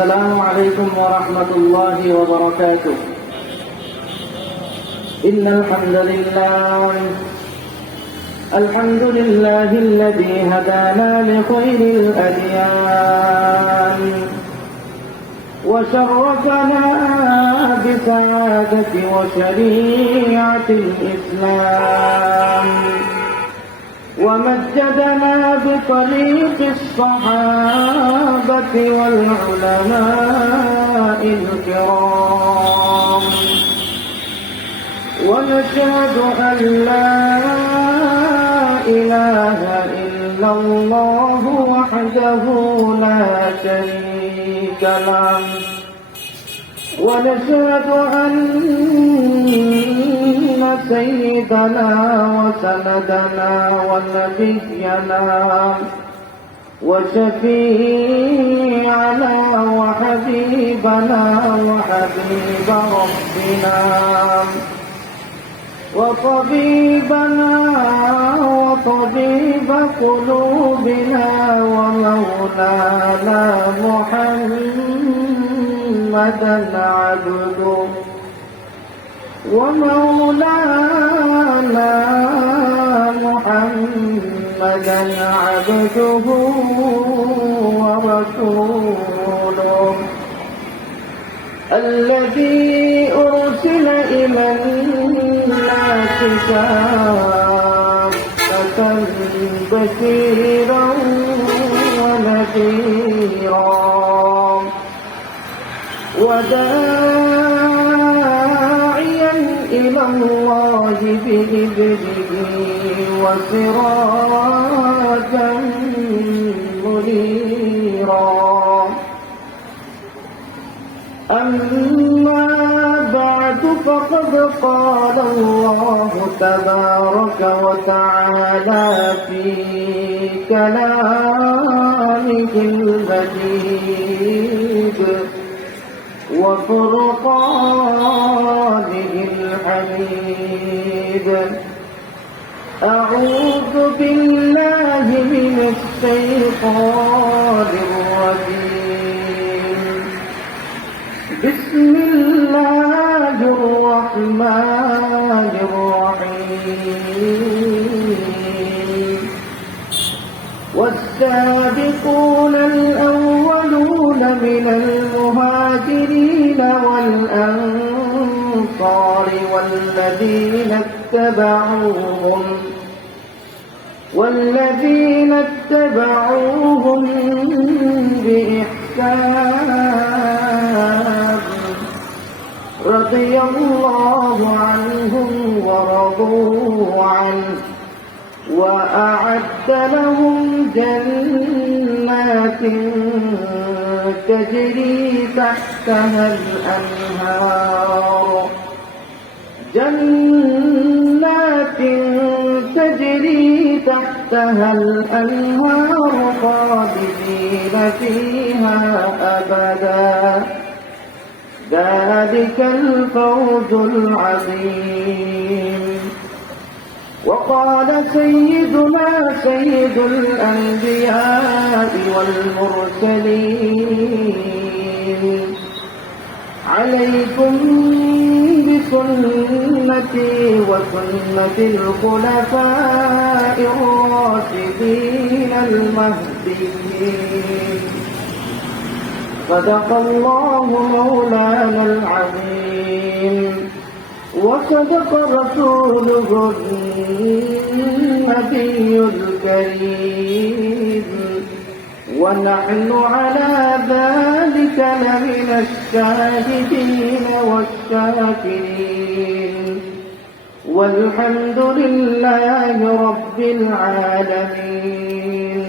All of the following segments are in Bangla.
السلام عليكم ورحمة الله وبركاته. إن الحمد لله الذي هدانا لخير الأديان وشرفنا بسعادة وشريعة الإسلام ومجدنا بطريق الصحابة والعلماء الكرام، ونشهد أن لا إله إلا الله وحده لا شريك له، ونشهد أن سيدنا وسندنا ونبينا وشفيعنا وحبيبنا وحبيب ربنا وطبيبنا وطبيب قلوبنا ومولانا محمدا عبده ومولانا محمدا عبده ورسوله الذي أرسل إلى الناس كافة بشيرا ونذيرا وداعيا إلى الله بإذنه وسراجا منيرا. أما بعد فقد قال الله تبارك وتعالى في كلامه المجيد وفرقانه الحميد: أعوذ بالله من الشيطان الرجيم. بسم الله الرحمن الرحيم. والسابقون الأولون من المهاجرين والأنصار والذين اتبعوهم بإحسان رضي الله عنهم ورضوا عنه وأعد لهم جنات تجري تحتها الأنهار خالدين فيها أبدا، ذلك الفوز العظيم. وقال سيدنا سيد الأنبياء والمرسلين: عليكم بسنتي وسنة الخلفاء الراشدين المهديين. صدق الله مولانا العظيم وصدق رسوله النبي الكريم، ونحن على ذلك لمن الشاهدين والشاكرين، والحمد لله رب العالمين.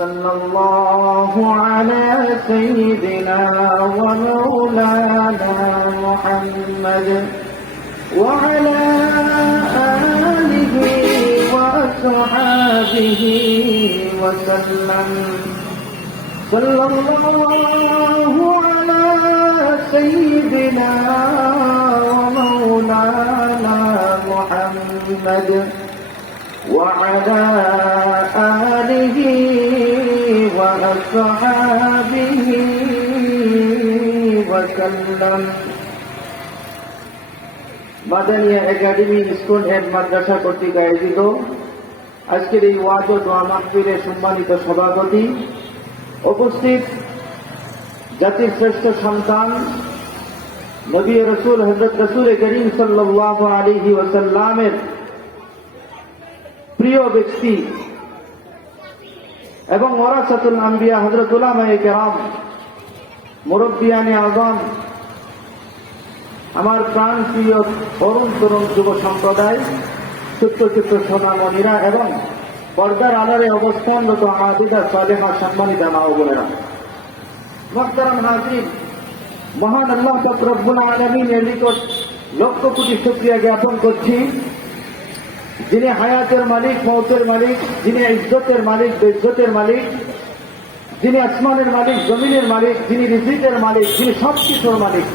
صلى الله على سيدنا ومولانا محمد وعلى آله وأصحابه وسلم. صلى الله على سيدنا ومولانا محمد وعلى آله وأصحابه وسلم মাদানিয়া একাডেমি স্কুল এন্ড মাদ্রাসা কর্তৃক আয়োজিত আজকের এই ওয়াজ ও দোয়া মাহফিলের সম্মানিত সভাপতি, উপস্থিত জাতির শ্রেষ্ঠ সন্তান নবী রাসূল হযরত রাসূল করিম সাল্লাল্লাহু আলাইহি ওয়াসাল্লামের প্রিয় ব্যক্তি এবং ওয়ারাসাতুল আম্বিয়া হযরত উলামায়ে কেরাম, মুরব্বিয়ানে আযম, আমার প্রাণ প্রিয় তরুণ যুব সম্প্রদায়, ছোট্ট ছোট্ট সোনামণিরা এবং পর্দার আড়ালে অবস্থানরত আবিদা সালেহা সম্মানিতা মা ও বোনেরা, মুহতারাম হাজির, মহান আল্লাহ পাক রব্বুল আলামিনের নিকট লক্ষ কোটি শুকরিয়া জ্ঞাপন করছি, যিনি হায়াতের মালিক, মওতের মালিক, যিনি ইজ্জতের মালিক, বেইজ্জতের মালিক, যিনি আসমানের মালিক, জমিনের মালিক, যিনি রিজিকের মালিক, যিনি সবকিছুর মালিক,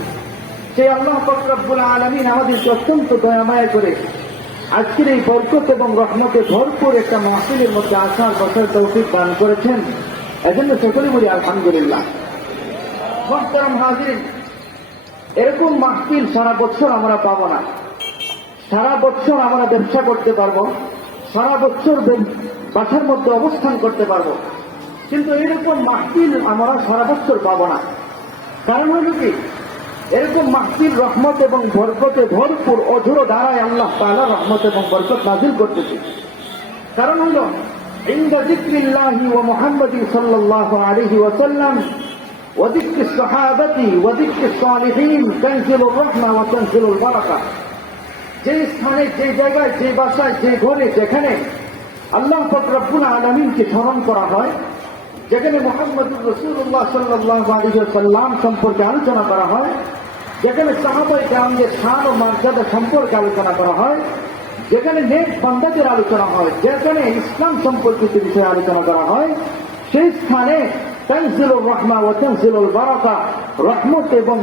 সেই আল্লাহ পাক রব্বুল আলামিন আমাদেরকে অত্যন্ত দয়ামায়া করে আজকের এই বরকত এবং রহমতে ভরপুর একটা মাহফিলের মধ্যে আসার বসার তৌফিক দান করেছেন। এজন্য সকলে বলি আলহামদুলিল্লাহ। মুহতারাম হাজিরিন, এরকম মাহফিল সারা বছর আমরা পাবো না। সারা বছর আমরা ব্যবসা করতে পারবো, সারা বছর বাসার মধ্যে অবস্থান করতে পারবো, কিন্তু এরকম মাহফিল আমরা সারা বছর পাবো না। কারণ হল কি, এরকম মাহফিল রহমত এবং বরকতে ভরপুর অঝোর দ্বারায় আল্লাহ তাআলা রহমত এবং বরকত নাযিল করতেছে। কারণ হল ইনদা যিকরিল্লাহি ওয়া মুহাম্মাদিন সাল্লাল্লাহু আলাইহি ওয়াসাল্লাম ওয়া যিকরিস সাহাবাতি ওয়া যিকরিস সালিহিন তানজিলুর রাহমা ওয়া তানজিলুল বারাকা। যে স্থানে, যে জায়গায়, যে বাসায়, যে ঘরে, যেখানে আল্লাহ পাক রব্বুল আলামিনকে স্মরণ করা হয়, যেখানে মুহাম্মদুর রাসূলুল্লাহ সাল্লাল্লাহু আলাইহি ওয়াসাল্লাম সম্পর্কে আলোচনা করা হয়, যেখানে সাহাবায়ে কেরামদের শান ও মর্যাদা সম্পর্কে আলোচনা করা হয়, যেখানে নেক বান্দাদের আলোচনা হয়, যেখানে ইসলাম সম্পর্কিত বিষয়ে আলোচনা করা হয়, সেই স্থানে তানজিলুর রাহমা ওয়া তানজিলুল বারাকা, রহমত এবং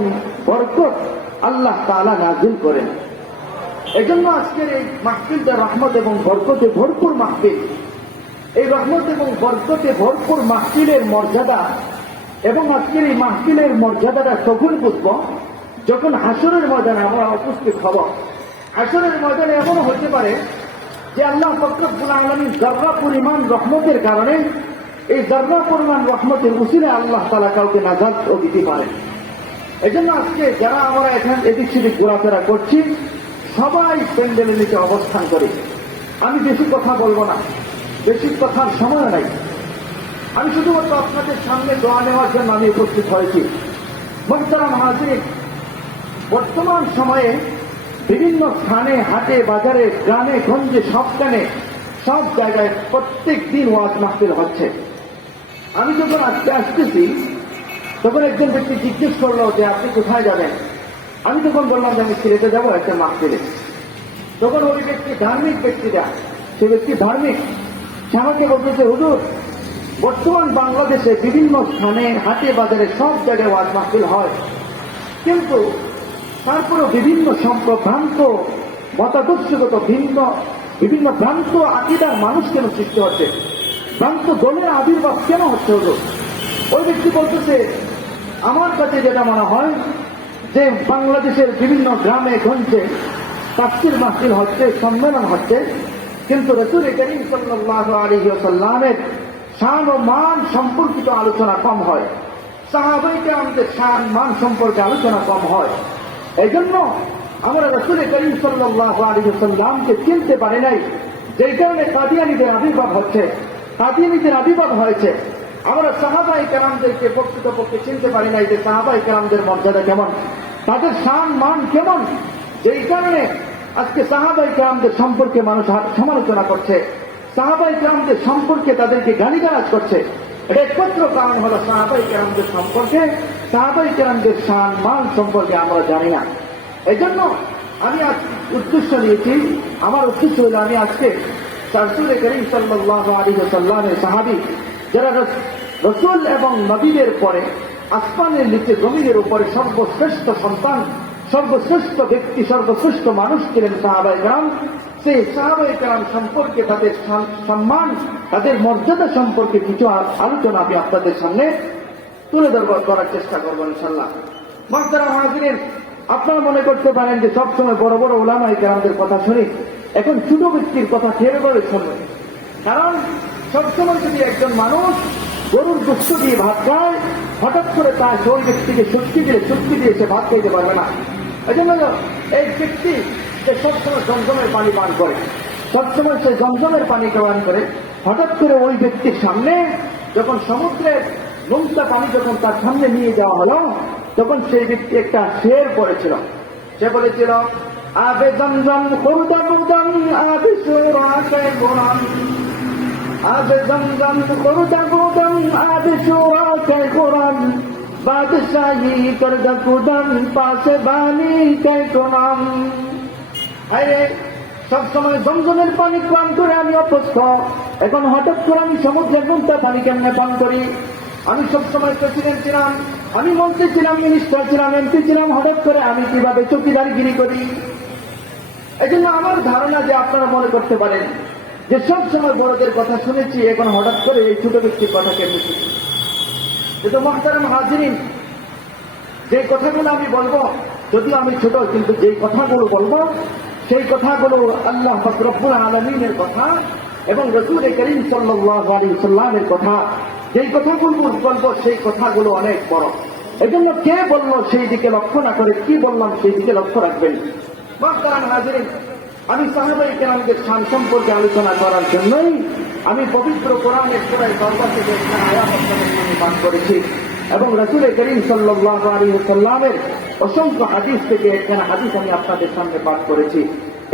বরকত আল্লাহ তাআলা নাযিল করেন। এজন্য আজকের এই মাহফিলটা রহমত এবং বরকতে ভরপুর মাহফিল। এই রহমত এবং বরকতে ভরপুর মাহফিলের মর্যাদা এবং আজকের এই মাহফিলের মর্যাদাটা তখন বুঝব যখন হাসরের ময়দানে আমরা উপস্থিত হব। হাসরের ময়দানে এমনও হতে পারে যে আল্লাহ পাক রব্বুল আলামিন যাররা পরিমাণ রহমতের কারণে, এই যাররা পরিমাণ রহমতের উসিলায় আল্লাহ তাআলা কাউকে নাজাত ও দিতে পারেন। এজন্য আজকে যারা আমরা এদিক সেদিক ঘোরাফেরা করছি, সবাই প্যান্ডেলের নিচে অবস্থান করি। আমি বেশি কথা বলবো না, বেশি কথার সময় নাই। আমি শুধুমাত্র আপনাদের সামনে দোয়া নেওয়ার জন্য আমি উপস্থিত হয়েছি। মুহতারাম হাজির, বর্তমান সময়ে বিভিন্ন স্থানে, হাটে বাজারে, গ্রামে গঞ্জে, সবখানে, সব জায়গায় প্রত্যেক দিন ওয়াজ মাহফিল হচ্ছে। আমি যখন আজকে আসতেছি তখন একজন ব্যক্তি জিজ্ঞেস করলো যে আপনি কোথায় যাবেন। আমি তখন বললাম যে আমি সিলেটে যাবো একটা মাহফিলে। তখন ওই ব্যক্তি ধার্মিক ব্যক্তিরা, সে ব্যক্তি ধার্মিক, সে আমাকে বলতেছে, হুজুর, বর্তমান বাংলাদেশে বিভিন্ন স্থানে, হাটে বাজারে, সব জায়গায় ওয়াজ মাহফিল হয়, কিন্তু তারপরেও বিভিন্ন সম্প্রভ্রান্ত মতাদর্শগত বিভিন্ন ভ্রান্ত আকীদার মানুষ কেন সৃষ্টি হচ্ছে, ভ্রান্ত দলের আবির্ভাব কেন হচ্ছে হুজুর? ওই ব্যক্তি বলতেছে, আমার কাছে যেটা মনে হয় যে বাংলাদেশের বিভিন্ন গ্রামে গঞ্জে তাফসীর মাহফিল হচ্ছে, সম্মেলন হচ্ছে, কিন্তু রাসূল করিম সাল্লাল্লাহু আলাইহি ওয়াসাল্লামের শান ও মান সম্পর্কিত আলোচনা কম হয়, সাহাবায়ে কেরামদের শান মান সম্পর্কে আলোচনা কম হয়। এই জন্য আমরা রাসূল করিম সাল্লাল্লাহু আলাইহি ওয়াসাল্লামকে চিনতে পারি নাই, যেই কারণে কাদিয়ানীদের আবির্ভাব হচ্ছে, কাদিয়ানীদের আবির্ভাব হয়েছে। আমরা সাহাবায়ে কেরামদেরকে প্রকৃতপক্ষে চিনতে পারি নাই যে সাহাবায়ে কেরামদের মর্যাদা কেমন, তাদের শান মান কেমন, যেই কারণে আজকে সাহাবায়ে কেরামদের সম্পর্কে মানুষ সমালোচনা করছে, সাহাবায়ে কেরামদের সম্পর্কে তাদেরকে গালিগালাজ করছে। এটা একমাত্র কারণ হলো সাহাবায়ে কেরামদের সম্পর্কে, সাহাবায়ে কেরামদের শান মান সম্পর্কে আমরা জানি না। এই জন্য আমি আজ উদ্দেশ্য নিয়েছি, আমার উদ্দেশ্য হলো আমি আজকে রাসূল করিম সাল্লাল্লাহু আলাইহি ওয়াসাল্লামের সাহাবী, যারা রাসূল এবং নবীদের পরে আসমানের নিচে জমিনের উপরে সর্বশ্রেষ্ঠ সন্তান, সর্বশ্রেষ্ঠ ব্যক্তি, সর্বশ্রেষ্ঠ মানুষ ছিলেন সাহাবায়ে কেরাম। সেই সাহাবায়ে কেরাম সম্পর্কে, তাদের সম্মান, তাদের মর্যাদা সম্পর্কে কিছু আলোচনা আমি আপনাদের সামনে তুলে ধরার চেষ্টা করবো ইনশাআল্লাহ। মুহতারাম হাজিরিন, আপনারা মনে করতে পারেন যে সবসময় বড় বড় উলামায়ে কেরামদের কথা শুনি, এখন ছোট ব্যক্তির কথা কিভাবে শুনবেন? কারণ সবসময় যদি একজন মানুষ গরুর গোশত দিয়ে ভাত খায়, হঠাৎ করে তার ওই ব্যক্তিকে শক্তি দিয়ে সে ভাত খাইতে পারবে না। এই জন্য এই ব্যক্তি যে সবসময় জমজমের পানি পান করে, সবসময় সে জমজমের পানি পান করে, হঠাৎ করে ওই ব্যক্তির সামনে যখন সমুদ্রের নোংরা পানি যখন তার সামনে নিয়ে যাওয়া হলো, তখন সেই ব্যক্তি একটা শের পড়েছিল। সে বলেছিল, আবে জমজম খুরদা খুরদান আবে সুরাকে গোরান, আবে জমজম খুরদা খুরদান আবে সুরাকে গোরান, বাদশাহী করদা খুরদান পাশে বানি কে গোরান। আরে সবসময় জমজমের পানি পান করে আমি অভ্যস্ত, এখন হঠাৎ করে আমি সমুদ্রের নোংরা পানি কেমনে পান করি? আমি সবসময় প্রেসিডেন্ট ছিলাম, আমি মন্ত্রী ছিলাম, মিনিস্টার ছিলাম, এমপি ছিলাম, হঠাৎ করে আমি কিভাবে চৌকিদারগিরি করি? এই জন্য আমার ধারণা যে আপনারা মনে করতে পারেন যে সবসময় বড়দের কথা শুনেছি, এখন হঠাৎ করে এই ছোট ব্যক্তির কথা কেমনি শুনছি। কিন্তু মুহতারাম হাজিরিন, যে কথাগুলো আমি বলবো, যদিও আমি ছোট, কিন্তু যে কথাগুলো বলবো সেই কথাগুলো আল্লাহ পাক রব্বুল আলামিনের কথা এবং রাসূল করিম সাল্লাল্লাহু আলাইহি ওয়াসাল্লামের কথা। যেই কথাগুলো বলবো সেই কথাগুলো অনেক বড়। এজন্য কে বললো সেই দিকে লক্ষ্য না করে কি বললাম সেই দিকে লক্ষ্য রাখবেন। মুহতারাম হাজিরিন, আমি সাহাবায়ে কেরামদের শান সম্পর্কে আলোচনা করার জন্যই আমি পবিত্র কোরআনের সূরা তাওবা থেকে একটা আয়াত আপনাদের সামনে পাঠ করেছি এবং রাসূল করিম সাল্লাল্লাহু আলাইহি ওয়াসাল্লামের অসংখ্য হাদিস থেকে একটা হাদিস আমি আপনাদের সামনে পাঠ করেছি।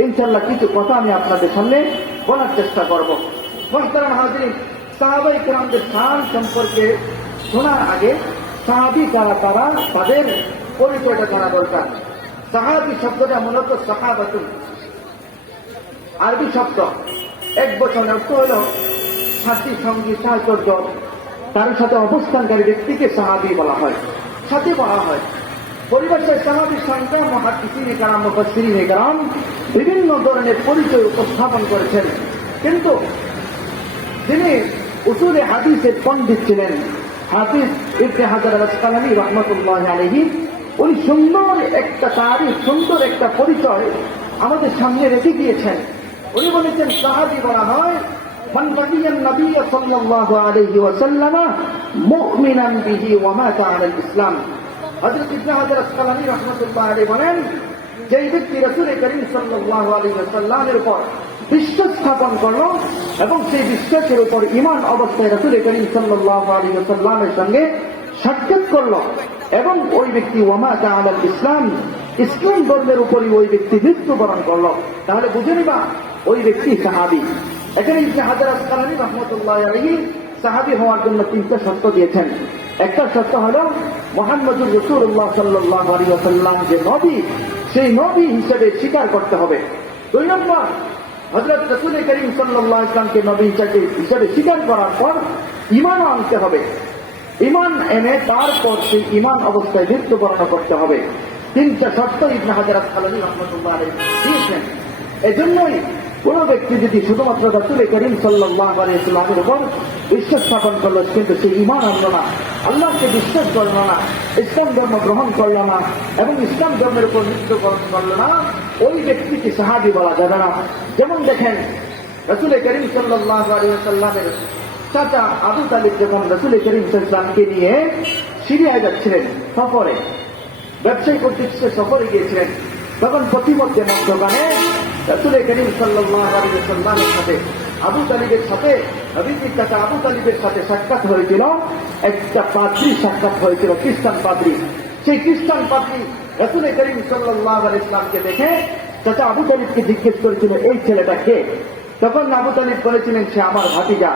ইনশাআল্লাহ কিছু কথা আমি আপনাদের সামনে বলার চেষ্টা করব। মুহতারাম হাজিরিন, সাহাবায়ে কেরামদের শান সম্পর্কে শোনার আগে সাহাবী কারা কারা তাদের পরিচয়টা জানা দরকার। সাহাবী শব্দটা মূলত সাহাবাতুন, আরবি শব্দ, এক বচনের অর্থ হল সাথী, সঙ্গী, সাহচর্য, তার সাথে অবস্থানকারী ব্যক্তিকে সাহাবী বলা হয়, সাথী বলা হয়। পরিভাষায় সাহাবীর সংজ্ঞা মুহাদ্দিসিনে কেরাম, মুফাসসিরিনে কেরাম বিভিন্ন ধরনের পরিচয় উপস্থাপন করেছেন, কিন্তু যিনি উসুলে হাদিসের পণ্ডিত ছিলেন হাফিজ ইবনে হাজার আল আসকালানী রাহমাতুল্লাহি আলাইহি, উনি সুন্দর একটা তারিখ, সুন্দর একটা পরিচয় আমাদের সামনে রেখে দিয়েছেন। উনি বলেছেন সাহাবী বলা হয় মান লাকিয়ান নবী সাল্লাল্লাহু আলাইহি ওয়াসাল্লাম মুমিনান বিহি ওয়া মাতা আলাল ইসলাম। হযরত ইবনে হাজার আসকালানী রাহমাতুল্লাহি আলাইহি বলেন, যেই ব্যক্তি রাসূল করিম সাল্লাল্লাহু আলাইহি ওয়াসাল্লামের উপর বিশ্বাস স্থাপন করলো এবং সেই বিশ্বাসের উপর ঈমান অবস্থায় রাসূল করিম সাল্লাল্লাহু আলাইহি ওয়াসাল্লামের সঙ্গে সাক্ষাৎ করলো এবং ওই ব্যক্তি ওয়া মাতা আলাল ইসলাম, ইসলাম ধর্মের উপরই ওই ব্যক্তি মৃত্যুবরণ করলো, তাহলে বুঝে নিবা ওই ব্যক্তি সাহাবী। এখানে ইবনে হাজার আসকালানী রাহমাতুল্লাহি আলাইহি সাহাবী হওয়ার জন্য তিনটা শর্ত দিয়েছেন। একটা শর্ত হলো মুহাম্মদুর রাসূলুল্লাহ সাল্লাল্লাহু আলাইহি ওয়াসাল্লাম যে নবী, সেই নবী হিসেবে স্বীকার করতে হবে। দুই নম্বর, হযরত রাসূল করিম সাল্লাল্লাহু আলাইহি ওয়াসাল্লামকে নবী হিসেবে স্বীকার করার পর ঈমান আনতে হবে। ঈমান এনে তারপর সেই ঈমান অবস্থায় মৃত্যুবরণ করতে হবে। তিনটা শর্ত ইবনে হাজার আসকালানী রাহমাতুল্লাহি আলাইহি দিয়েছেন। এজন্যই কোন ব্যক্তি যদি শুধুমাত্র রাসূল করিম সাল্লাল্লাহু আলাইহি ওয়াসাল্লামের উপর বিশ্বাস স্থাপন করলো কিন্তু সে ঈমান আনলো না, আল্লাহকে বিশ্বাস করলো না, ইসলাম ধর্ম গ্রহণ করলো না এবং ইসলাম ধর্মের উপর মৃত্যুবরণ করলো না, ওই ব্যক্তিকে সাহাবী বলা যাবে না। যেমন দেখেন রাসূল করিম সাল্লাল্লাহু আলাইহি ওয়াসাল্লামের চাচা আবু তালিব যখন রাসূল করিম সাল্লাল্লাহু আলাইহি ওয়াসাল্লামকে নিয়ে সিরিয়ায় যাচ্ছিলেন সফরে, ব্যবসায়ী কর্তৃক সফরে গিয়েছিলেন, তখন প্রতিমধ্যে মধ্যখানে রাসূল করিম সাল্লাল্লাহু আলাইহি ওয়াসাল্লামের সাথে আবু তালিবের সাথে, নবীজির চাচা আবু তালিবের সাথে সাক্ষাৎ হয়েছিল। একটা পাদ্রী সাক্ষাৎ হয়েছিল, খ্রিস্টান পাদ্রী। সেই খ্রিস্টান পাদ্রী রাসূল করিম সাল্লাল্লাহু আলাইহি ওয়াসাল্লামকে দেখে চাচা আবু তালিবকে জিজ্ঞেস করেছিল এই ছেলেটা কে? তখন আবু তালিব বলেছিলেন সে আমার ভাতিজা,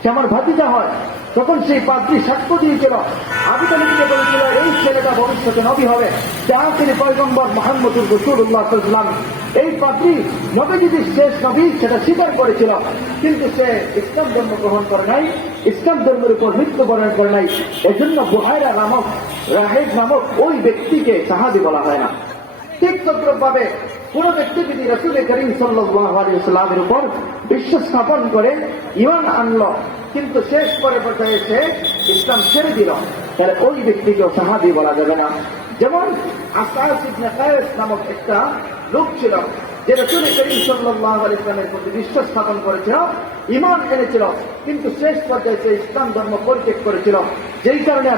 সে আমার ভাতিজা হয়। তখন সেই পাদ্রী সাক্ষ্য দিয়েছিল, আবু তালিবকে বলেছিল এই ছেলেটা ভবিষ্যতে নবী হবে, যারা তিনি পয়গম্বর মুহাম্মদুর রাসূলুল্লাহ সাল্লাল্লাহু আলাইহি ওয়াসাল্লাম। এই পাদ্রী নবীজির শেষ নবী সেটা স্বীকার করেছিল, কিন্তু সে ইসলাম ধর্ম গ্রহণ করে নাই, ইসলাম ধর্মের উপর মৃত্যুবরণ করে নাই। এজন্য বুহাইরা নামক, রাহেব নামক ওই ব্যক্তিকে সাহাবী বলা হয় না। ঠিক তদ্রূপভাবে কোন ব্যক্তি যদি রাসূল করিম সাল্লাল্লাহু আলাইহি ওয়াসাল্লামের উপর বিশ্বাস স্থাপন করে ঈমান আনলো কিন্তু শেষ পরে পর্যায়ে সে ইসলাম ছেড়ে দিল, তাহলে ওই ব্যক্তিকেও সাহাবী বলা যাবে না। যেমন আসাস ইবনে কায়েস নামক একটা লোক ছিল, যে রাসূল করিম সাল্লাল্লাহু আলাইহি ওয়াসাল্লামের প্রতি বিশ্বাস স্থাপন করেছিল, ঈমান এনেছিল, কিন্তু শেষ পর্যায়ে সে ইসলাম ধর্ম পরিত্যাগ করেছিল। যেই কারণে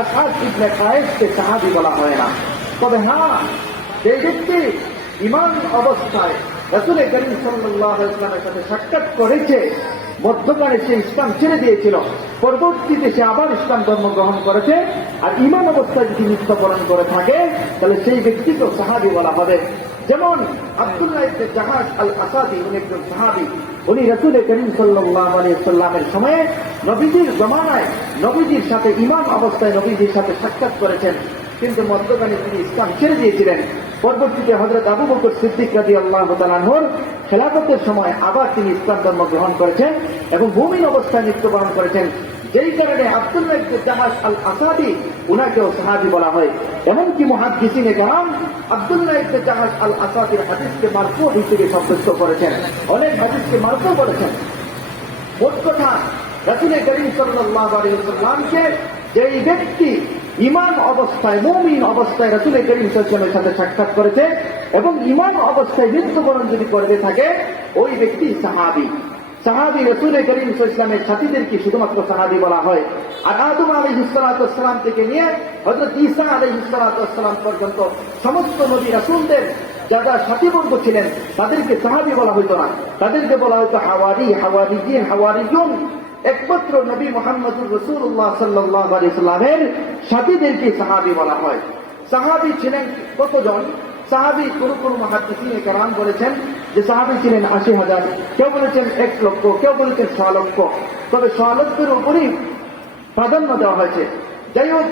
আসাস ইবনে কায়েসকে সাহাবী বলা হয় না। তবে হ্যাঁ, যে ব্যক্তি ঈমান অবস্থায় রাসূল করিম সাল্লাল্লাহু আলাইহি ওয়াসাল্লামের সাথে সাক্ষাৎ করেছে, মধ্যকালে সে ইসলাম ছেড়ে দিয়েছিল, পরবর্তীতে সে আবার ইসলাম ধর্ম গ্রহণ করেছে, আর ঈমান অবস্থায় যদি মৃত্যুবরণ করে থাকে, তাহলে সেই ব্যক্তিকে সাহাবী বলা হবে। যেমন আব্দুল্লাহ ইবনে জাহাশ আল আসাদি, উনি একজন সাহাবী। উনি রাসূল করিম সাল্লাল্লাহু আলাইহি ওয়াসাল্লামের সময়ে নবীজির জমানায় নবীজির সাথে ঈমান অবস্থায় নবীজির সাথে সাক্ষাৎ করেছেন, কিন্তু মধ্যকালে তিনি ইসলাম ছেড়ে দিয়েছিলেন। পরবর্তীতে হযরত আবু বকর সিদ্দিক রাদিয়াল্লাহু তাআলা আনহুর খেলাফতের সময় আবার তিনি ইসলাম ধর্ম গ্রহণ করেছেন এবং মুমিন অবস্থায় মৃত্যুবরণ করেছেন। যেই কারণে আব্দুল্লাহ ইবনে জাহাশ আল আসাদি, উনাকেও সাহাবী বলা হয়। এমনকি মুহাদ্দিসিনে কেরাম আব্দুল্লাহ ইবনে জাহাশ আল আসাদির হাদিসকে মারফু হিসেবে সাব্যস্ত করেছেন, অনেক হাদিসকে মারফু করেছেন। মোট কথা, রাসূল করিম সাল্লাল্লাহু আলাইহি ওয়াসাল্লামকে যেই ব্যক্তি ঈমান অবস্থায়, মুমিন অবস্থায় রাসূল করিম সাল্লাল্লাহু আলাইহি ওয়াসাল্লামের সাথে সাক্ষাৎ করেছে এবং ঈমান অবস্থায় মৃত্যুবরণ যদি করে থাকে, ওই ব্যক্তি সাহাবী। সাহাবী রাসূল করিম সাল্লাল্লাহু আলাইহি ওয়াসাল্লামের সাথীদেরকে শুধুমাত্র সাহাবী বলা হয়। আর আদম আলাইহিস সালাতু ওয়াস সালাম থেকে নিয়ে হযরত ঈসা আলাইহিস সালাতু ওয়াস সালাম পর্যন্ত সমস্ত নবী রাসূলদের যারা সাথীবর্গ ছিলেন, তাদেরকে সাহাবী বলা হইতো না, তাদেরকে বলা হতো হাওয়ারি, হাওয়ারিয়িন, হাওয়ারিয়ুন। একমাত্র নবী মুহাম্মদুর রাসূলুল্লাহ সাল্লাল্লাহু আলাইহি ওয়াসাল্লামের সাথীদেরকে সাহাবী বলা হয়। সাহাবী ছিলেন কতজন? সাহাবী কোন মুহাদ্দিসিনে কেরাম বলেছেন যে সাহাবী ছিলেন ৮০,০০০, কেউ বলেছেন ১ লক্ষ, কেউ বলেছেন ৬ লক্ষ। তবে ৬ লক্ষের উপরই প্রাধান্য দেওয়া হয়েছে। যাই হোক,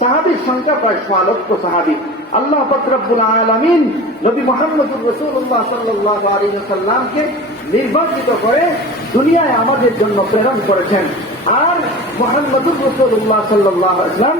সাহাবীর সংখ্যা প্রায় ৬ লক্ষ সাহাবী। আল্লাহ পাক রব্বুল আলামিন নবী মুহাম্মদুর রাসূলুল্লাহ সাল্লাল্লাহু আলাইহি ওয়াসাল্লামকে নির্বাচিত করে দুনিয়ায় আমাদের জন্য প্রেরণ করেছেন। আর মুহাম্মদুর রাসূলুল্লাহ সাল্লাল্লাহু আলাইহি ওয়াসাল্লাম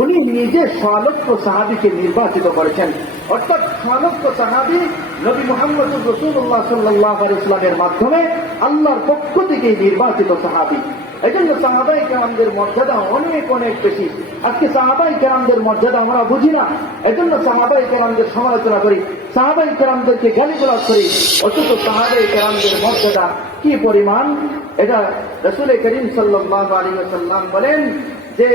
উনি নিজে ৬ লক্ষ সাহাবীকে নির্বাচিত করেছেন। অর্থাৎ ৬ লক্ষ সাহাবী নবী মুহাম্মদুর রাসূলুল্লাহ সাল্লাল্লাহু আলাইহি ওয়াসাল্লামের মাধ্যমে আল্লাহর পক্ষ থেকে নির্বাচিত সাহাবী। এই জন্য সাহাবায়ে কেরামদের মর্যাদা অনেক অনেক বেশি। আজকে সাহাবায়ে কেরামদের মর্যাদা আমরা বুঝি না, এজন্য সাহাবায়ে কেরামদের সমালোচনা করি, সাহাবায়ে কেরামদেরকে গালিগালাজ করি, অথচ সাহাবায়ে কেরামদের মর্যাদা কি পরিমাণ, এটা রাসূল করিম সাল্লাল্লাহু আলাইহি ওয়াসাল্লাম বলেন যে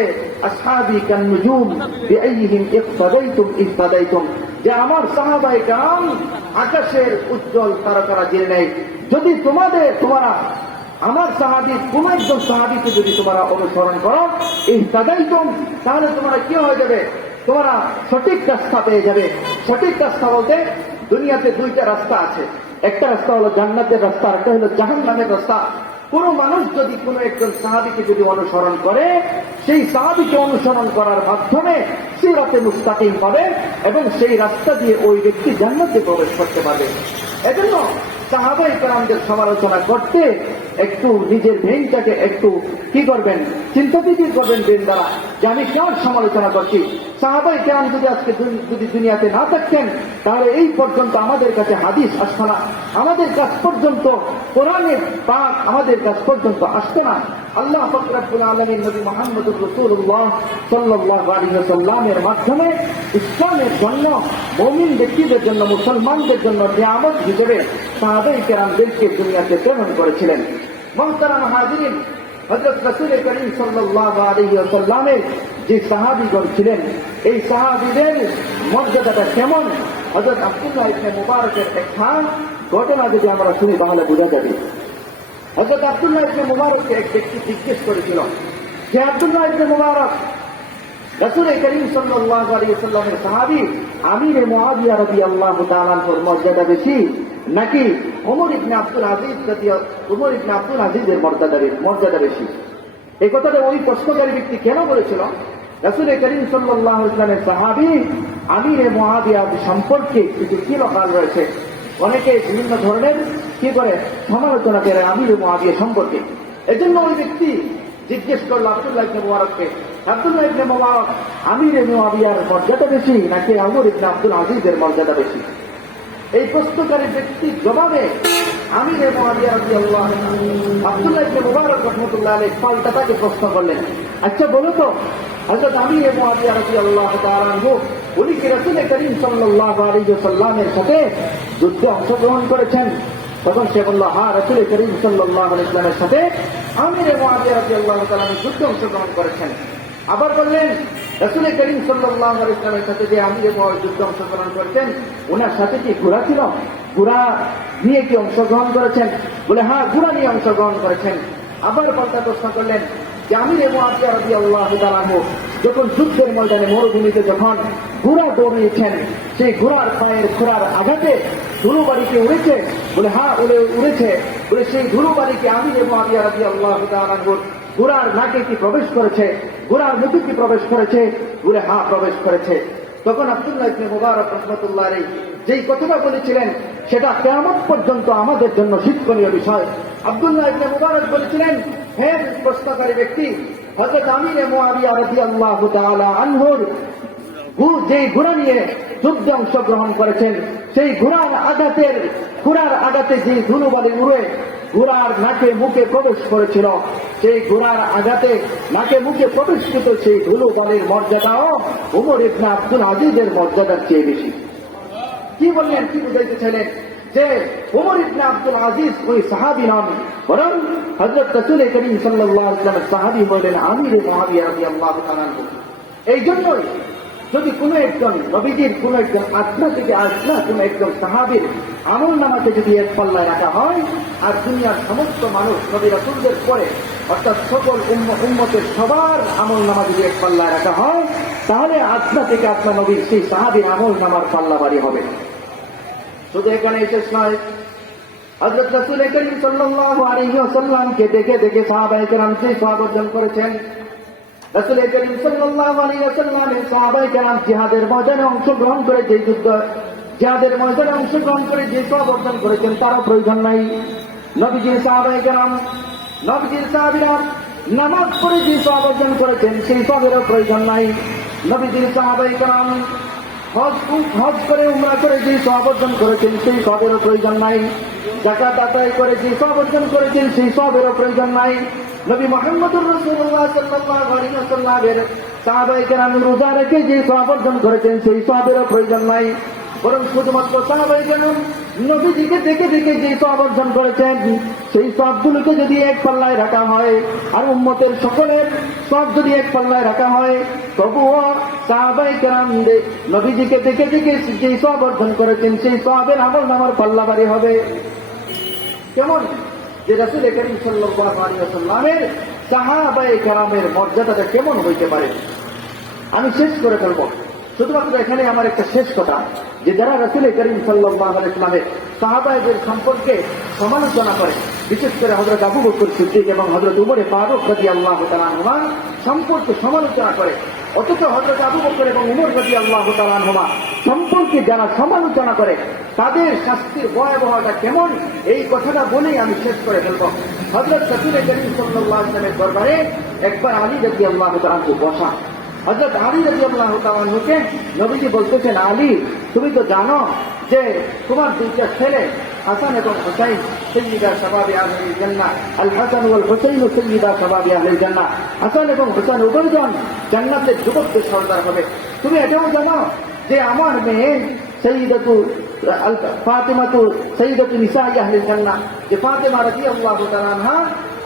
আসহাবী কান নুজুম বিআইহিম ইক্তাদাইতুম ইহতাদাইতুম, যে আমার সাহাবায়ে কেরাম আকাশের উজ্জ্বল তারকারা জেনে নেয়, যদি তোমরা আমার সাহাবীর কোন একজন সাহাবীকে যদি তোমরা অনুসরণ করো, ইহতাদাইতুম, তাহলে তোমরা কি হয়ে যাবে? তোমরা সঠিক রাস্তা পেয়ে যাবে। সঠিক রাস্তা বলতে দুনিয়াতে দুইটা রাস্তা আছে, একটা রাস্তা হলো জান্নাতের রাস্তা, আর একটা হলো জাহান্নামের রাস্তা। কোন মানুষ যদি কোনো একজন সাহাবীকে যদি অনুসরণ করে, সেই সাহাবীকে অনুসরণ করার মাধ্যমে সিরাতে মুস্তাকিম পাবে এবং সেই রাস্তা দিয়ে ওই ব্যক্তি জান্নাতে প্রবেশ করতে পারবে। এজন্য সাহাবায়ে কেরামদের সমালোচনা করতে একটু নিজের ব্রেনটাকে একটু কি করবেন, চিন্তা করবেন ব্রেন দ্বারা, যে আমি কার সমালোচনা করছি। সাহাবায়ে কেরাম যদি আজকে যদি দুনিয়াতে না থাকতেন, তাহলে এই পর্যন্ত আমাদের কাছে হাদিস আসতো না, আমাদের কাছ পর্যন্ত কোরআনের পাক আমাদের কাছ পর্যন্ত আসতো না। আল্লাহ পাক রব্বুল আলামিন নবী মুহাম্মদুর রাসূলুল্লাহ সাল্লাল্লাহু আলাইহি ওয়াসাল্লামের মাধ্যমে ইসলামের জন্য, মুমিন ব্যক্তিদের জন্য, মুসলমানদের জন্য নিয়ামত হিসেবে সাহাবায়ে কেরামদেরকে দুনিয়াতে প্রেরণ করেছিলেন। মুহতারাম হাজিরিন, হযরত রাসূল করিম সাল্লাল্লাহু আলাইহি ওয়াসাল্লামের যে সাহাবীগণ ছিলেন, এই সাহাবীদের মর্যাদাটা কেমন, হযরত আব্দুল্লাহ ইবনে মুবারকের একটা ঘটনা যদি আমরা শুনি তাহলে বোঝা যাবে। হযরত আব্দুল্লাহ ইবনে মুবারককে এক ব্যক্তি জিজ্ঞেস করেছিল যে, আব্দুল্লাহ ইবনে মুবারক, রাসূল করিম সাল্লাল্লাহু আলাইহি ওয়াসাল্লামের সাহাবী আমির মুআবিয়া রাদিয়াল্লাহু তাআলা আনহুর মর্যাদা বেশি নাকি ওমর ইবনে আব্দুল আজিজের মর্যাদা বেশি? এই কথাটা ওই প্রশ্নকারী ব্যক্তি কেন বলেছিল? রাসূল করিম সাল্লাল্লাহু আলাইহি ওয়াসাল্লামের সাহাবী আমির মুআবিয়া সম্পর্কে কিছু কিলকাল রয়েছে। অনেকে বিভিন্ন ধরনের কি করে সমালোচনা করে আমির মুআবিয়া সম্পর্কে। এজন্য ওই ব্যক্তি জিজ্ঞেস করলো আব্দুল্লাহ ইবনে মুবারককে, আব্দুল্লাহ ইবনে মুবারক, আমির মুআবিয়ার মর্যাদা বেশি নাকি ওমর ইবনে আব্দুল আজিজের মর্যাদা বেশি? এই প্রশ্নকারী ব্যক্তির জবাবে আমির মুআবিয়া রাদিয়াল্লাহু আনহু আব্দুল্লাহ ইবনে মুবারক রাহমাতুল্লাহ আলাইহি পাল্টা তাকে প্রশ্ন করলেন, আচ্ছা বলো তো, হযরত আমির মুআবিয়া রাদিয়াল্লাহু তাআলা আনহু উনি কি রাসূল করিম সাল্লাল্লাহু আলাইহি ওয়াসাল্লামের সাথে যুদ্ধে অংশগ্রহণ করেছেন? তখন সে বলল, হ্যাঁ, রাসূল করিম সাল্লাল্লাহু আলাইহি ওয়াসাল্লামের সাথে আমির মুআবিয়া রাদিয়াল্লাহু তাআলা যুদ্ধে অংশগ্রহণ করেছেন। আবার বললেন, রাসূল করিম সাল্লাল্লাহু আলাইহি ওয়াসাল্লামের সাথে যে আমির মুআবিয়া যুদ্ধে অংশগ্রহণ করেছেন, ওনার সাথে কি ঘোড়া ছিল? ঘোড়া নিয়ে কি অংশগ্রহণ করেছেন? বলে, হ্যাঁ, ঘোড়া নিয়ে অংশগ্রহণ করেছেন। আবার পাল্টা প্রশ্ন করলেন যে আমির মুআবিয়া রাদিয়াল্লাহু তাআলা যখন যুদ্ধের ময়দানে মরুভূমিতে যখন ঘোড়া দৌড়িয়েছেন, সেই ঘোড়ার পায়ের খোঁড়ার আঘাতে ধুলোবাড়িকে উড়েছে? বলে, হ্যাঁ, উড়েছে। বলে, সেই ধুলোবাড়িকে আমির মুআবিয়া রাদিয়াল্লাহু তাআলা ঘোড়ার নাকে কি প্রবেশ করেছে? ঘোড়ার মুখে কি প্রবেশ করেছে? বলে, হ্যাঁ, প্রবেশ করেছে। তখন আব্দুল্লাহ ইবনে মুবারক রাহমাতুল্লাহ আলাইহি যেই কথাটা বলেছিলেন, সেটা কিয়ামত পর্যন্ত আমাদের জন্য শিক্ষণীয় বিষয়। আব্দুল্লাহ ইবনে মুবারক বলেছিলেন, হে প্রশ্নকারী ব্যক্তি, হযরত আমির মুআবিয়া রাদিয়াল্লাহু তাআলা আনহুর যে ঘোড়া নিয়ে যুদ্ধে অংশগ্রহণ করেছেন, সেই ঘোড়ার আঘাতে যে ধুলোবালি উড়ে ঘোড়ার নাকে মুখে প্রবেশ করেছিল, সেই ঘোড়ার আঘাতে নাকে মুখে প্রবেশকৃত সেই ধুলোবালির মর্যাদাও উমর ইবনে আব্দুল আজিজের মর্যাদার চেয়ে বেশি। কি বললেন, কি বুঝাইতে চাইলেন? যে উমর ইবনে আব্দুল আজিজ ওই সাহাবী নন, বরং হযরত রাসূল করিম সাল্লাল্লাহু আলাইহি ওয়াসাল্লামের সাহাবী হলেন আমির মুআবিয়া রাদিয়াল্লাহু তাআলা। এই জন্যই যদি কোনো একজন নবীজির কোনো একজন আত্মা থেকে কোনো একজন সাহাবীর আমল নামাতে যদি এক পাল্লায় রাখা হয়, আর দুনিয়ার সমস্ত মানুষ নবী রাসূলদের পরে অর্থাৎ সকল উম্মতের সবার আমল নামা যদি এক পাল্লায় রাখা হয়, তাহলে আত্মা থেকে আত্মা নবীর সেই সাহাবীর আমল নামার পাল্লা বাড়ি হবে। শুধু এখানে শেষ নয়, হযরত রাসূল করিম সাল্লাল্লাহু আলাইহি ওয়াসাল্লামকে দেখে দেখে সাহাবায়ে কেরাম যে সওয়াব অর্জন করেছেন, রাসূল করিম সাল্লাল্লাহু আলাইহি ওয়াসাল্লামের সাহাবায়ে কেরাম জিহাদের ময়দানে অংশগ্রহণ করে যে সওয়াব অর্জন করেছেন, তারও প্রয়োজন নাই। নবীজির সাহাবায়ে কেরাম, নবীজির সাহাবীরা নামাজ পড়ে যে সওয়াব অর্জন করেছেন, সেই সওয়াবেরও প্রয়োজন নাই। নবীজির সাহাবায়ে কেরাম হজ করে উমরা করে যে সওয়াব অর্জন করেছেন, সেই সওয়াবেরও প্রয়োজন নাই। যাকাত আদায় করে যে সওয়াব অর্জন করেছেন, সেই সওয়াবেরও প্রয়োজন নাই। নবী মুহাম্মদুর রাসূলুল্লাহ সাল্লাল্লাহু আলাইহি ওয়াসাল্লামের সাহাবায়ে কেরাম রোজা রেখে যে সওয়াব অর্জন করেছেন, সেই সওয়াবেরও প্রয়োজন নাই। বরং শুধুমাত্র সাহাবায়ে কেরাম নবীজিকে দেখে দেখে যে সওয়াব অর্জন করেছেন, সেই সওয়াবগুলোকে যদি এক পাল্লায় রাখা হয়, আর উম্মতের সকলের সওয়াব যদি এক পাল্লায় রাখা হয়, তবুও সাহাবায়ে কেরাম নবীজিকে দেখে দেখে যে সওয়াব অর্জন করেছেন, সেই সওয়াবের আমল নামার পাল্লা বাড়ি হবে। কেমন যে রাসূল করিম সাল্লাল্লাহু আলাইহি ওয়াসাল্লামের সাহাবায়ে কেরামের মর্যাদাটা কেমন হইতে পারে? আমি শেষ করে ফেলব। শুধুমাত্র এখানে আমার একটা শেষ কথা, যে যারা রাসূল করিম সাল্লাল্লাহু আলাইহি ওয়াসাল্লামের সাহাবায়েদের সম্পর্কে সমালোচনা করে, বিশেষ করে হযরত আবু বকর সিদ্দিক এবং হযরত উমর ফারুক রাদিয়াল্লাহু তাআলা আনহুমা সম্পর্কে সমালোচনা করে, অথচ হযরত আবু বকর এবং উমর রাদিয়াল্লাহু তাআলা আনহুমা সম্পর্কে যারা সমালোচনা করে, তাদের শাস্তির ভয়াবহতা কেমন, এই কথাটা বলেই আমি শেষ করে ফেলব। হযরত রাসূল করিম সাল্লাল্লাহু আলাইহি ওয়াসাল্লামের দরবারে একবার আলী রাদিয়াল্লাহু তাআলা আনহু বসা। হযরত আলী রাদিয়াল্লাহু তাআলা আনহুকে নবীজি বলতেছেন, আলী, তুমি তো জানো যে তোমার দুইটা ছেলে হাসান এবং হুসাইন সাইয়্যিদা শাবাবি আহলিল জান্নাহ, আল হাসান ওয়াল হুসাইন সাইয়্যিদা শাবাবি আহলিল জান্নাহ। হাসান এবং হুসাইন উভয়জন জান্নাতের যুবকদের সর্দার হবে। তুমি এটাও জানো যে আমার মেয়ে সাইয়্যিদাতু ফাতিমাতু সাইয়্যিদাতু নিসাই আহলিল জান্নাহ, যে ফাতিমা রাদিয়াল্লাহু তাআলা আনহা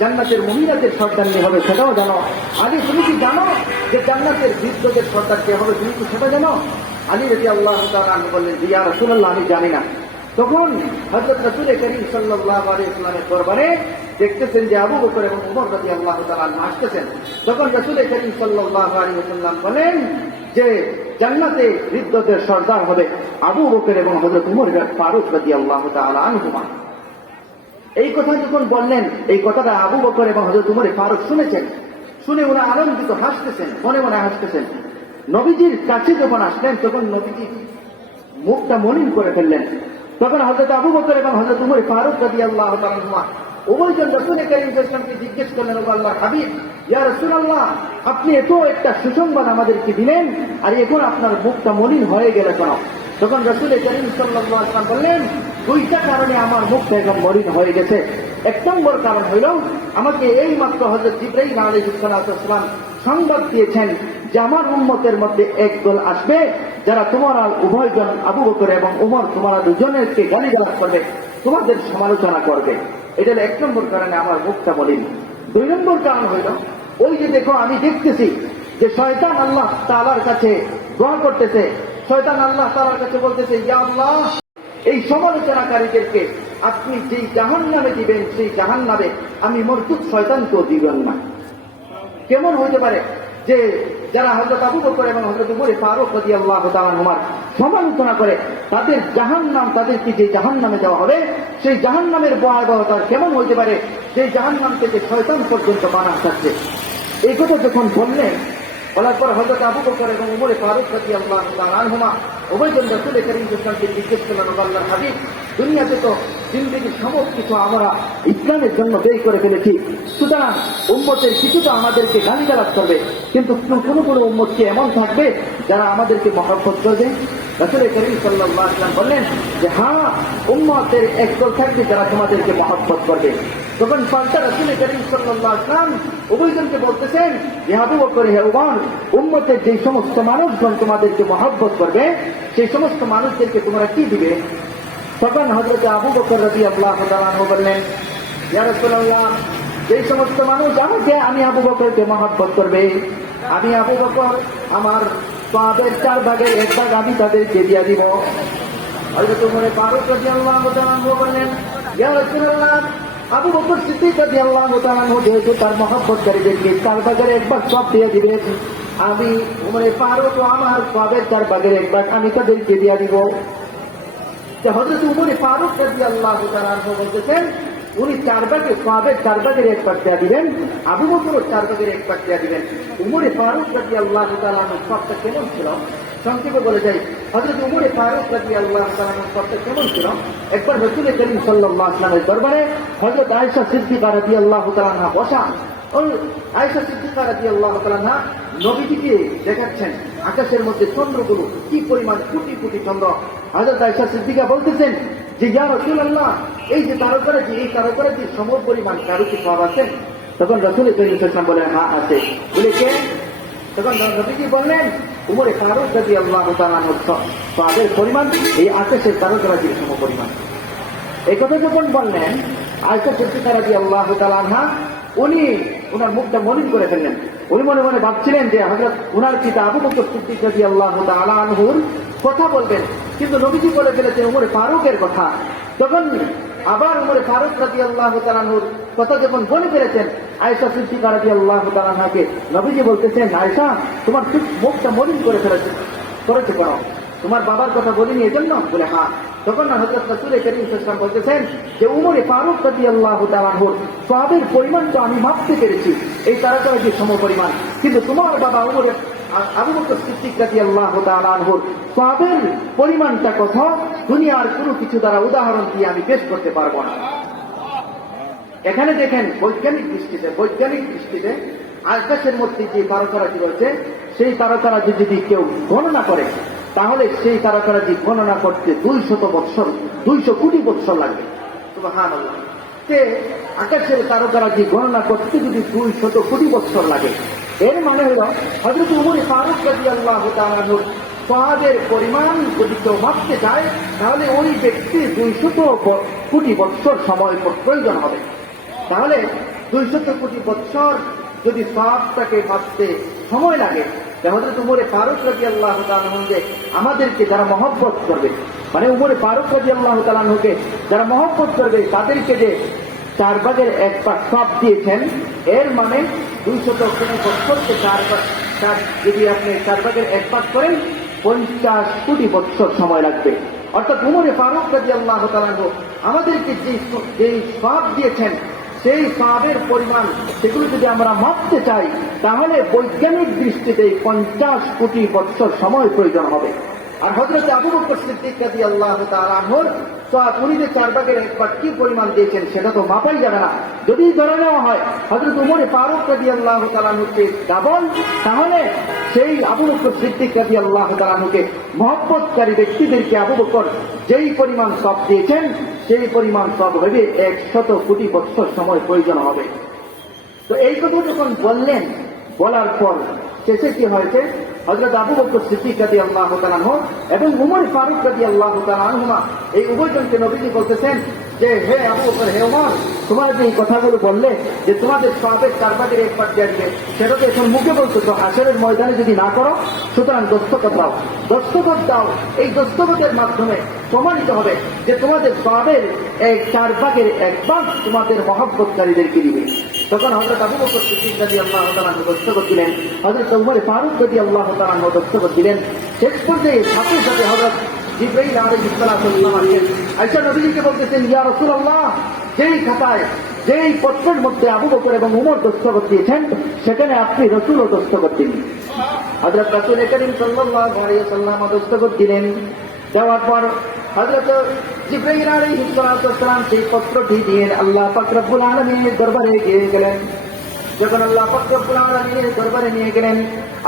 জান্নাতের মুমিনাতের সর্দারনি হবে, সেটাও জানো। আলী, তুমি কি জানো যে জান্নাতের বৃদ্ধদের সর্দার কে হবে? তুমি কি সেটা জানো? আলী রাদিয়াল্লাহু তাআলা আনহু বললেন, ইয়া রাসূলুল্লাহ, আমি জানি না। তখন হযরত রাসূল করিম সাল্লাল্লাহু আলাইহি ওয়াসাল্লামের দরবারে দেখতেছেন যে আবু বকর এবং উমর রাদিয়াল্লাহু তাআলা আনহু আসতেছেন। তখন রাসূল করিম সাল্লাল্লাহু আলাইহি ওয়াসাল্লাম বলেন যে জান্নাতে বৃদ্ধদের সর্দার হবে আবু বকর এবং হযরত উমর ফারুক রাদিয়াল্লাহু তাআলা আনহুমা। এই কথা যখন বললেন, এই কথাটা আবু বকর এবং হযরত উমর ফারুক শুনেছেন। শুনে ওরা আনন্দিত, হাসতেছেন, মনে মনে হাসতেছেন। নবীজির কাছে যখন আসলেন, তখন নবীজি মুখটা মলিন করে ফেললেন। তখন হযরত আবু বকর এবং হযরত উমর ফারুক রাদিয়াল্লাহু তাআলা আনহুমা উভয়জন রাসূল করিম সাল্লাল্লাহু আলাইহি ওয়াসাল্লামকে জিজ্ঞেস করলেন, ও আল্লাহর হাবিব, ইয়া রাসূলুল্লাহ, আপনি এত একটা সুসংবাদ আমাদেরকে দিলেন, আর এখন আপনার মুখটা মলিন হয়ে গেল কেন? তখন রাসূল করিম সাল্লাল্লাহু আলাইহি ওয়াসাল্লাম বললেন, দুইটা কারণে আমার মুখটা এখন মলিন হয়ে গেছে। এক নম্বর কারণ হইল, আমাকে এই মাত্র হযরত জিবরাইল আলাইহিস সালাম সংবাদ দিয়েছেন যে আমার উম্মতের মধ্যে একদল আসবে যারা তোমরা উভয়জন আবু বকর এবং উমর তোমরা দুজনেরকে গালিগালাজ করবে, তোমাদের সমালোচনা করবে। এটা হলো 1 নম্বর কারণে আমার মুখটা বলিনি। 2 নম্বর কারণ হইল, ওই যে দেখো আমি দেখতেছি যে শয়তান আল্লাহ তাআলার কাছে দোয়া করতেছে, শয়তান আল্লাহ তাআলার কাছে বলতেছে, ইয়া আল্লাহ, এই সমালোচনাকারীদেরকে আপনি যেই জাহান্নামে দিবেন সেই জাহান্নামে আমি মরদুদ শয়তানকেও দিবেন না। কেমন হইতে পারে যে যারা হযরত আবু বকর এবং হযরত উমর ফারুক রাদিয়াল্লাহু তাআলা আনহুমার সমালোচনা করে তাদের জাহান্নাম, তাদেরকে যে জাহান্নামে দেওয়া হবে সেই জাহান্নামের ভয়াবহতা কেমন হইতে পারে, যে জাহান্নাম থেকে শয়তান পর্যন্ত বানান থাকছে। এই কথা যখন বললেন, বলার পর হযরত আবু বকর এবং উমর ফারুক রাদিয়াল্লাহু তাআলা আনহুমা উভয়জন রাসূল করিম সাল্লাল্লাহু আলাইহি ওয়াসাল্লামকে জিজ্ঞেস করলেন, আল্লাহর হাবিব, দুনিয়াতে তো জিন্দেগির সব কিছু আমরা ইসলামের জন্য ব্যয় করে ফেলেছি, সুতরাং উম্মতের কিছু তো আমাদেরকে গালিগালাজ করবে, কিন্তু কোনো কোনো উম্মতকে এমন থাকবে যারা আমাদেরকে মহব্বত করবে? রাসূল করিম সাল্লাল্লাহু আলাইহি ওয়াসাল্লাম বললেন যে হ্যাঁ, উম্মতের একদল থাকবে যারা তোমাদেরকে মহব্বত করবে। তখন পাল্টা রাসূল করিম সাল্লাল্লাহু আলাইহি ওয়াসাল্লাম উভয়জনকে বলতেছেন যে আবু বকর, হে উমর, উম্মতের যে সমস্ত মানুষগণ তোমাদেরকে মহব্বত করবে সেই সমস্ত মানুষদেরকে তোমরা কি দিবে? তখন হযরত আবু বকর রাদিয়াল্লাহু তাআলা আনহু বললেন, ইয়া রাসূলুল্লাহ, এই সমস্ত মানুষ আমাকে, আমি আবু বকরকে মহব্বত করবে, আমি আবু বকর আমার সওয়াবের 4 ভাগের 1 ভাগ আমি তাদেরকে দিয়ে দিব। হযরত উমর ফারুক রাদিয়াল্লাহু তাআলা আনহু বললেন, ইয়া রাসূলুল্লাহ, আবু বকর সিদ্দিক রাদিয়াল্লাহু তাআলা আনহু যেহেতু তার মহব্বতকারীদেরকে 4 ভাগের 1 ভাগ সব দিয়ে দিবেন, আমি উমর ফারুক আমার সওয়াবের 4 ভাগের 1 ভাগ আমি তাদেরকে দিয়ে দিব। হযরত উমর ফারুক রাদিয়াল্লাহু তাআলা আনহু বলতেছেন, উনি 4 ভাগে সওয়াবের 4 ভাগের 1 ভাগ দিয়ে দিবেন, আবু বকর 4 ভাগের 1 ভাগ দিয়ে দিবেন। উমর ফারুক রাদিয়াল্লাহু তাআলা আনহুর সবটা কেমন ছিল সংক্ষেপে বলে যাই। হযরত উমর ফারুক রাদিয়াল্লাহু তাআলা আনহুর সবটা কেমন ছিল? একবার রাসূল করিম সাল্লাল্লাহু আলাইহি ওয়াসাল্লামের দরবারে হযরত আয়েশা সিদ্দিকা রাদিয়াল্লাহু তাআলা আনহা বসা। ওই আয়েশা সিদ্দিকা রাদিয়াল্লাহু তাআলা আনহা নবীজিকে দেখাচ্ছেন আকাশের মধ্যে চন্দ্রগুলো কি পরিমাণ, কোটি কোটি চন্দ্র। হযরত আয়েশা সিদ্দিকা বলতেছেন যে ইয়া রাসূলুল্লাহ, এই যে তারকারাজি, এই তারকারাজির সম পরিমাণ কারো কি সওয়াব আছে? তখন রাসূল করিম সাল্লাল্লাহু আলাইহি ওয়াসাল্লাম বলেন, হ্যাঁ আছে। বলে কে? তখন নবীজি বললেন, উমর ফারুক রাদিয়াল্লাহু তাআলা আনহুর সওয়াবের পরিমাণ এই আকাশের তারকারাজির সম পরিমাণ। এই কথা যখন বললেন, আয়েশা সিদ্দিকা রাদিয়াল্লাহু তাআলা আনহা উনি ওনার মুখটা মলিন করে ফেললেন। উনি মনে মনে ভাবছিলেন যে হযরত উনার পিতা আবু বকর সিদ্দিক রাদিয়াল্লাহু তাআলা আনহুর কথা বলবেন, কিন্তু নবীজি বলে ফেলেছেন উমর ফারুকের কথা। তখন আবার উমর ফারুক রাদিয়াল্লাহু তাআলা আনহুর কথা যখন বলে ফেলেছেন, আয়েশা সিদ্দিকা রাদিয়াল্লাহু তাআলা আনহাকে নবীজি বলতেছেন, আয়েশা, তোমার মুখটা মলিন করে করেছে কেন? তোমার বাবার কথা বলিনি এজন্য? বলে হ্যাঁ। তখন না হযরত রাসূল করিম সাল্লাল্লাহু আলাইহি ওয়াসাল্লাম বলতেছেন যে উমর ফারুক রাদিয়াল্লাহু তাআলা আনহুর সওয়াবের পরিমাণ তো আমি মাপতে পেরেছি এই তারকারাজির সম পরিমাণ, কিন্তু তোমার বাবা উমর আবু বকর সিদ্দিক রাদিয়াল্লাহু তাআলা আনহুর সওয়াবের পরিমাণটা কত, দুনিয়ার কোনো কিছু দ্বারা উদাহরণ দিয়ে আমি পেশ করতে পারবো না। এখানে দেখেন বৈজ্ঞানিক দৃষ্টিতে আকাশের মধ্যে যে তারকারাজি রয়েছে সেই তারকারাজি যদি কেউ গণনা করে তাহলে সেই তারকারাজি গণনা করতে 200 কোটি বৎসর লাগবে। সুবহানাল্লাহ। আকাশের তারকারাজি গণনা করতে যদি 200 কোটি বৎসর লাগে, এর মানে হলো হযরত উমর ফারুক রাদিয়াল্লাহু তাআলা আনহুর সওয়াবের পরিমাণ যদি কেউ মাপতে চায় তাহলে ওই ব্যক্তির 200 কোটি বৎসর সময় প্রয়োজন হবে। তাহলে 200 কোটি বৎসর যদি সওয়াবটাকে মাপতে সময় লাগে, হযরত উমর ফারুক রাদিয়াল্লাহু তাআলা আনহুকে আমাদেরকে যারা মহব্বত করবে, মানে উমর ফারুক রাদিয়াল্লাহু তাআলা আনহুকে যারা মহব্বত করবে তাদেরকে যে 4 ভাগের 1 ভাগ সওয়াব দিয়েছেন, এর মানে 200 কোটি বৎসরকে 4 ভাগ, যদি আপনি 4 ভাগের 1 ভাগ করেন 50 কোটি বৎসর সময় লাগবে। অর্থাৎ উমর ফারুক রাদিয়াল্লাহু তাআলা আনহু আমাদেরকে যে সওয়াব দিয়েছেন সেই সওয়াবের পরিমাণ সেগুলো যদি আমরা মাপতে চাই তাহলে বৈজ্ঞানিক দৃষ্টিতে 50 কোটি বৎসর সময় প্রয়োজন হবে। আর হযরত আবু বকর সিদ্দিক রাদিয়াল্লাহু তাআলা আনহুর সওয়াব, উনি যে 4 ভাগের 1 ভাগ কি পরিমাণ দিয়েছেন সেটা তো মাপাই যাবে না। যদি ধরে নেওয়া হয় হযরত উমর ফারুক রাদিয়াল্লাহু তাআলা আনহুকে ডাবল, তাহলে সেই আবু বকর সিদ্দিক রাদিয়াল্লাহু তাআলা আনহুকে মহব্বতকারী ব্যক্তিদেরকে আবু বকর যেই পরিমাণ সওয়াব দিয়েছেন সেই পরিমাণ সওয়াব হবে 100 কোটি বৎসর সময় প্রয়োজন হবে। তো এই কথা যখন বললেন, বলার পর শেষে কি হয়েছে, হযরত আবু বকর সিদ্দিক রাদিয়াল্লাহু তাআলা আনহু এবং উমর ফারুক রাদিয়াল্লাহু তাআলা আনহুমা এই উভয়জনকে নবীজি বলতেছেন যে হে আবু বকর, হে ওমর, তোমরা যে এই কথাগুলো বললে যে তোমাদের সাহাবের চারপাশের এক পাশ দিয়ে সেটা তো এখন মুখে বলতেছো, হাসরের ময়দানে যদি না করো, সুতরাং দস্তখত দাও, দস্তখত দাও। এই দস্তখতের মাধ্যমে প্রমাণিত হবে যে তোমাদের সাহাবের এই 4 ভাগের 1 ভাগ তোমাদের মহব্বতকারীদেরকে দিবে। তখন হযরত আবু বকর সিদ্দিক রাদিয়াল্লাহু তাআলা আনহু দস্তখত দিলেন, হযরত উমর ফারুক রাদিয়াল্লাহু তাআলা আনহু দস্তখত দিলেন। শেষ পর্যায়ে সাথে সাথে হযরত জিবরাইল আলাইহিস সালাতু ওয়াস সালাম আয়েশা নবীজিকে বলতেছেন, ইয়া রাসূলুল্লাহ, যেই খাতায় যেই পত্রের মধ্যে আবু বকর এবং উমর দস্তখত দিয়েছেন সেখানে আপনি রাসূলও দস্তখত দিন। হযরত রাসূল করিম সাল্লাল্লাহু আলাইহি ওয়াসাল্লাম দস্তখত দিলেন। দেওয়ার পর হযরত জিবরাইল আলাইহিস সালাতু ওয়াস সালাম সেই পত্রটি দিয়ে আল্লাহ পাক রব্বুল আলামিনের দরবারে গিয়ে গেলেন। যখন আল্লাহ পাক রব্বুল আলামিনের দরবারে নিয়ে গেলেন,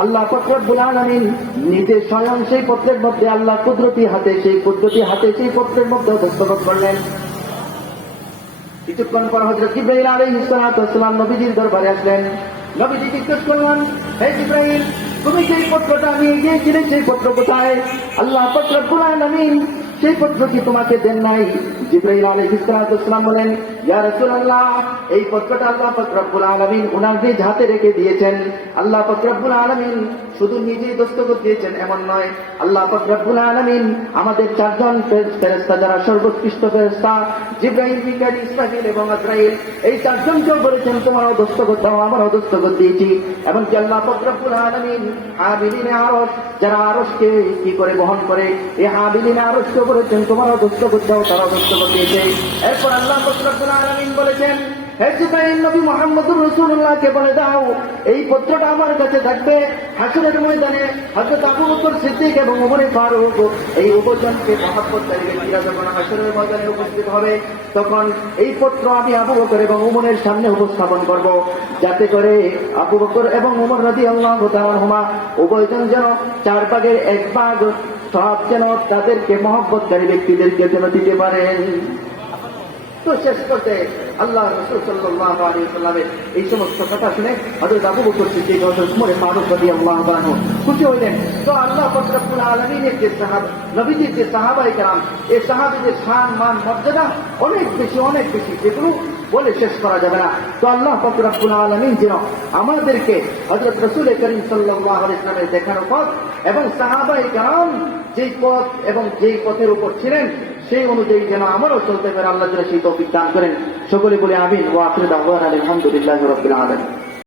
আল্লাহ পাক রব্বুল আলামিন নিজে স্বয়ং সেই পত্রের মধ্যে আল্লাহ কুদরতি হাতে সেই পত্রের মধ্যে দস্তখত করলেন। কিছুক্ষণ পর হযরত জিবরাইল আলাইহিস সালাতু ওয়াস সালাম নবীজির দরবারে আসলেন। নবীজি জিজ্ঞেস করলেন, হে জিবরাইল, তুমি সেই পত্রটা নিয়ে গিয়েছিলে, সেই পত্র কোথায়? আল্লাহ পাক রব্বুল আলামিন সেই পত্র কি তোমাকে দেন নাই? জিবরাইল আলাইহিস সালাতু ওয়াস সালাম বলেন, ইয়া রাসূলুল্লাহ, এই পত্রটা আল্লাহ পাক রব্বুল আলামিন ওনার নিজ হাতে রেখে দিয়েছেন। আল্লাহ পাক রব্বুল আলামিন শুধু নিজেই দস্তখত দিয়েছেন এমন নয়, আল্লাহ পাক রব্বুল আলামিন আমাদের 4 জন ফেরেশতা যারা সর্বোৎকৃষ্ট ফেরেশতা, জিবরাইল, মিকাইল, ইসরাফিল এবং আজরাইল, এই 4 জনকেও বলেছেন তোমারও দস্তখত দাও, আমারও দস্তখত দিয়েছি। এমনকি আল্লাহ পাক রব্বুল আলামিন হাবিলিনে আরশ, যারা আরশকে কি করে বহন করে, এই হাবিলিনে আরশকে বলেছেন তোমারও দস্তখত দাও, তারাও দস্তখত দিয়েছে। এরপর আল্লাহ পাক রব্বুল আলামিন বলেছেন, হে জিবরাইল, নবী মুহাম্মদুর রাসূলুল্লাহকে বলে দাও এই পত্রটা আমার কাছে থাকবে। হাসরের ময়দানে হযরত আবু বকর সিদ্দিক এবং উমর ফারুক এই উভয়জনকে মহব্বতকারী ব্যক্তিরা যখন হাসরের ময়দানে উপস্থিত হবে, তখন এই পত্র আমি আবু বকর এবং উমরের সামনে উপস্থাপন করব, যাতে করে আবু বকর এবং উমর রাদিয়াল্লাহু তাআলা আনহুমা উভয়জন যেন 4 ভাগের 1 ভাগ সব যেন তাদেরকে মহব্বতকারী ব্যক্তিদেরকে যেন দিতে পারেন। তো শেষ করতে আল্লাহ রাসূল সাল্লাল্লাহু আলাইহি ওয়াসাল্লামের এই সমস্ত কথা শুনে হযরত আবু বকর সিদ্দিক ও উমর ফারুক রাদিয়াল্লাহু আনহু খুশি হলেন। তো আল্লাহ পাক রব্বুল আলামিনের যে নবীজির যে সাহাবায়ে কেরাম, এই সাহাবীদের শান, মান, মর্যাদা অনেক বেশি, যেগুলো বলে শেষ করা যাবে না। তো আল্লাহ পাক রব্বুল আলামিন যেন আমাদেরকে হযরত রাসূল করিম সাল্লাল্লাহু আলাইহি ওয়াসাল্লামের দেখানো পথ এবং সাহাবায়ে কেরাম যেই পথ এবং যেই পথের উপর ছিলেন সেই অনুযায়ী যেন আমারও চলতে পারে, আল্লাহ যেন সেই তৌফিক দান করেন। সকলে বলে আমিন। ওয়া আখিরু দাওয়ানা আলহামদুলিল্লাহি রাব্বিল আলামিন।